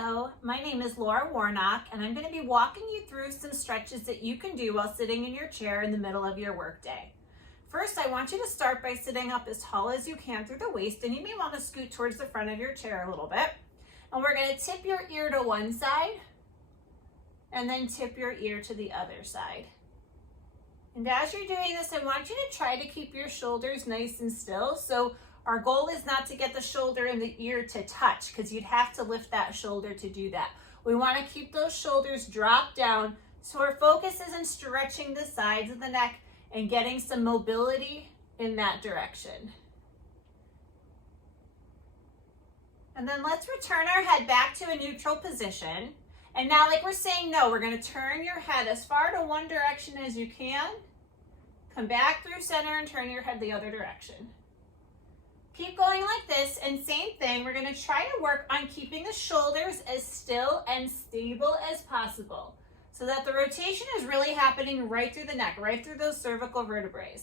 Hello, my name is Laura Warnock, and I'm going to be walking you through some stretches that you can do while sitting in your chair in the middle of your workday. First, I want you to start by sitting up as tall as you can through the waist, and you may want to scoot towards the front of your chair a little bit. And we're going to tip your ear to one side, and then tip your ear to the other side. And as you're doing this, I want you to try to keep your shoulders nice and still. So our goal is not to get the shoulder and the ear to touch, because you'd have to lift that shoulder to do that. We want to keep those shoulders dropped down, so our focus is in stretching the sides of the neck and getting some mobility in that direction. And then let's return our head back to a neutral position. And now, like we're saying no, we're going to turn your head as far to one direction as you can. Come back through center and turn your head the other direction. Keep going like this, and same thing, we're going to try to work on keeping the shoulders as still and stable as possible so that the rotation is really happening right through the neck, right through those cervical vertebrae.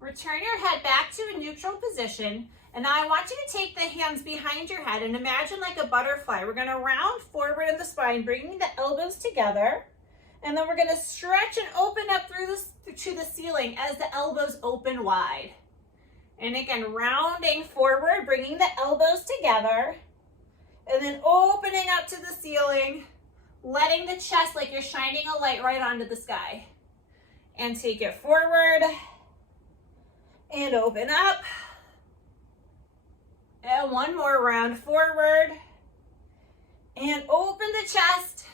Return your head back to a neutral position, and now I want you to take the hands behind your head and imagine like a butterfly. We're going to round forward in the spine, bringing the elbows together, and then we're going to stretch and open up to the ceiling as the elbows open wide. And again, rounding forward, bringing the elbows together, and then opening up to the ceiling, letting the chest like you're shining a light right onto the sky. And take it forward, and open up. And one more round forward, and open the chest,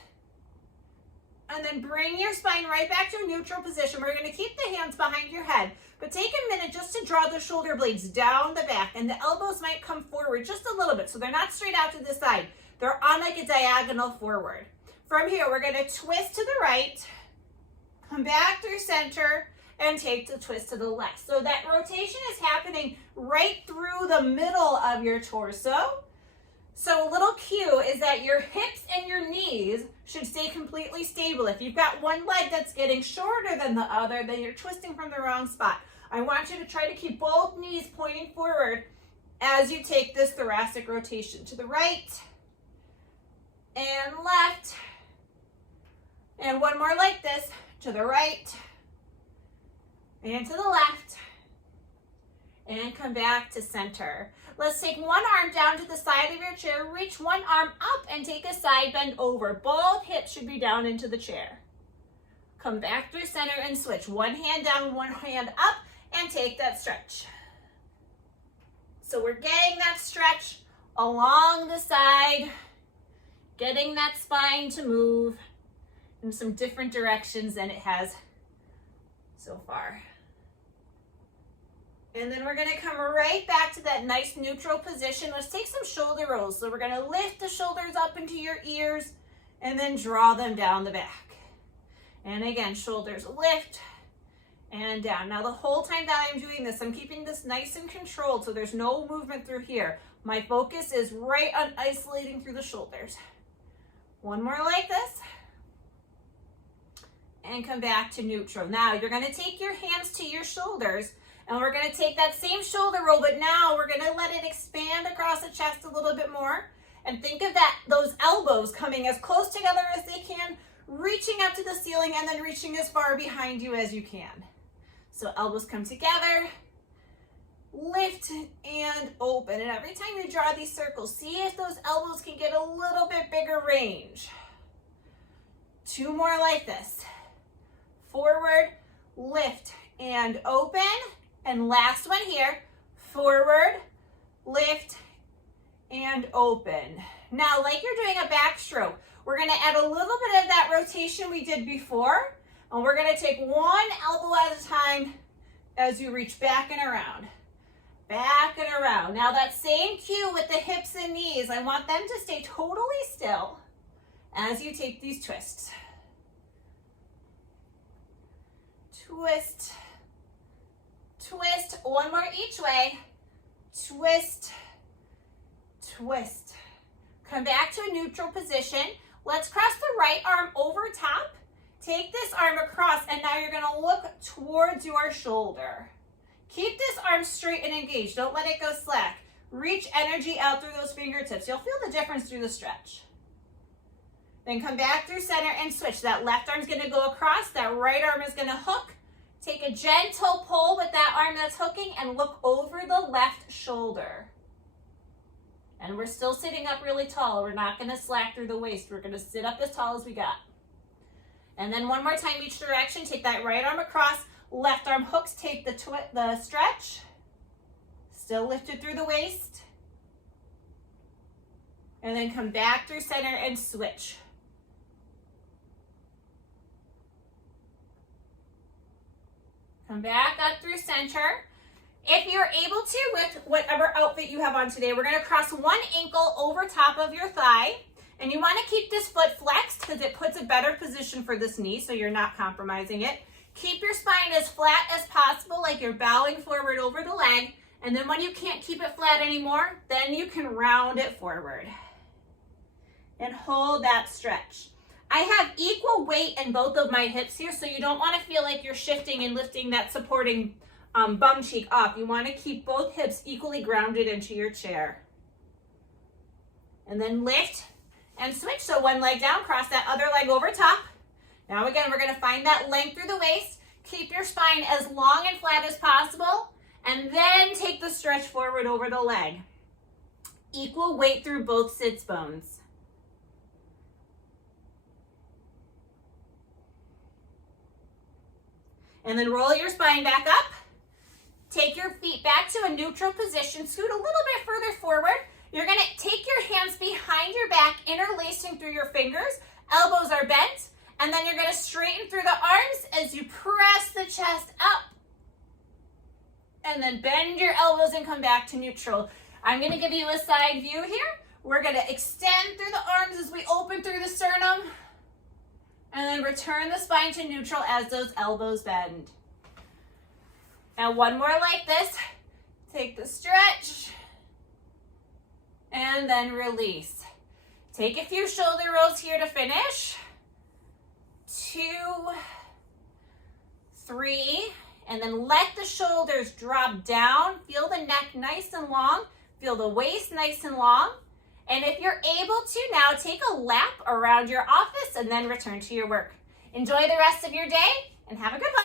and then bring your spine right back to a neutral position. We're going to keep the hands behind your head, but take a minute just to draw the shoulder blades down the back, and the elbows might come forward just a little bit, so they're not straight out to the side. They're on like a diagonal forward. From here, we're going to twist to the right, come back through center, and take the twist to the left. So that rotation is happening right through the middle of your torso. So a little cue is that your hips and your knees should stay completely stable. If you've got one leg that's getting shorter than the other, then you're twisting from the wrong spot. I want you to try to keep both knees pointing forward as you take this thoracic rotation to the right and left. And one more like this, to the right and to the left, and come back to center. Let's take one arm down to the side of your chair, reach one arm up and take a side bend over. Both hips should be down into the chair. Come back through center and switch. One hand down, one hand up, and take that stretch. So we're getting that stretch along the side, getting that spine to move in some different directions than it has so far. And then we're going to come right back to that nice neutral position. Let's take some shoulder rolls. So we're going to lift the shoulders up into your ears and then draw them down the back. And again, shoulders lift and down. Now the whole time that I'm doing this, I'm keeping this nice and controlled, so there's no movement through here. My focus is right on isolating through the shoulders. One more like this. And come back to neutral. Now you're going to take your hands to your shoulders, and we're going to take that same shoulder roll, but now we're going to let it expand across the chest a little bit more. And think of those elbows coming as close together as they can, reaching up to the ceiling, and then reaching as far behind you as you can. So elbows come together, lift and open. And every time you draw these circles, see if those elbows can get a little bit bigger range. Two more like this. Forward, lift and open. And last one here, forward, lift, and open. Now, like you're doing a backstroke, we're going to add a little bit of that rotation we did before, and we're going to take one elbow at a time as you reach back and around. Back and around. Now, that same cue with the hips and knees, I want them to stay totally still as you take these twists. Twist, twist, one more each way, twist, twist. Come back to a neutral position. Let's cross the right arm over top. Take this arm across, and now you're going to look towards your shoulder. Keep this arm straight and engaged. Don't let it go slack. Reach energy out through those fingertips. You'll feel the difference through the stretch. Then come back through center and switch. That left arm's gonna go across, that right arm is gonna hook. Take a gentle pull with that arm that's hooking and look over the left shoulder. And we're still sitting up really tall. We're not gonna slack through the waist. We're gonna sit up as tall as we got. And then one more time each direction. Take that right arm across, left arm hooks, take the stretch. Still lifted through the waist. And then come back through center and switch. Come back up through center. If you're able to, with whatever outfit you have on today, we're gonna cross one ankle over top of your thigh. And you wanna keep this foot flexed because it puts a better position for this knee so you're not compromising it. Keep your spine as flat as possible, like you're bowing forward over the leg. And then when you can't keep it flat anymore, then you can round it forward. And hold that stretch. I have equal weight in both of my hips here, so you don't want to feel like you're shifting and lifting that supporting bum cheek up. You want to keep both hips equally grounded into your chair. And then lift and switch. So one leg down, cross that other leg over top. Now again, we're going to find that length through the waist. Keep your spine as long and flat as possible. And then take the stretch forward over the leg. Equal weight through both sits bones. And then roll your spine back up. Take your feet back to a neutral position. Scoot a little bit further forward. You're gonna take your hands behind your back, interlacing through your fingers. Elbows are bent. And then you're gonna straighten through the arms as you press the chest up. And then bend your elbows and come back to neutral. I'm gonna give you a side view here. We're gonna extend through the arms as we open through the sternum. And then return the spine to neutral as those elbows bend. Now one more like this. Take the stretch. And then release. Take a few shoulder rolls here to finish. 2, 3, and then let the shoulders drop down. Feel the neck nice and long. Feel the waist nice and long. And if you're able to, now take a lap around your office and then return to your work. Enjoy the rest of your day and have a good one.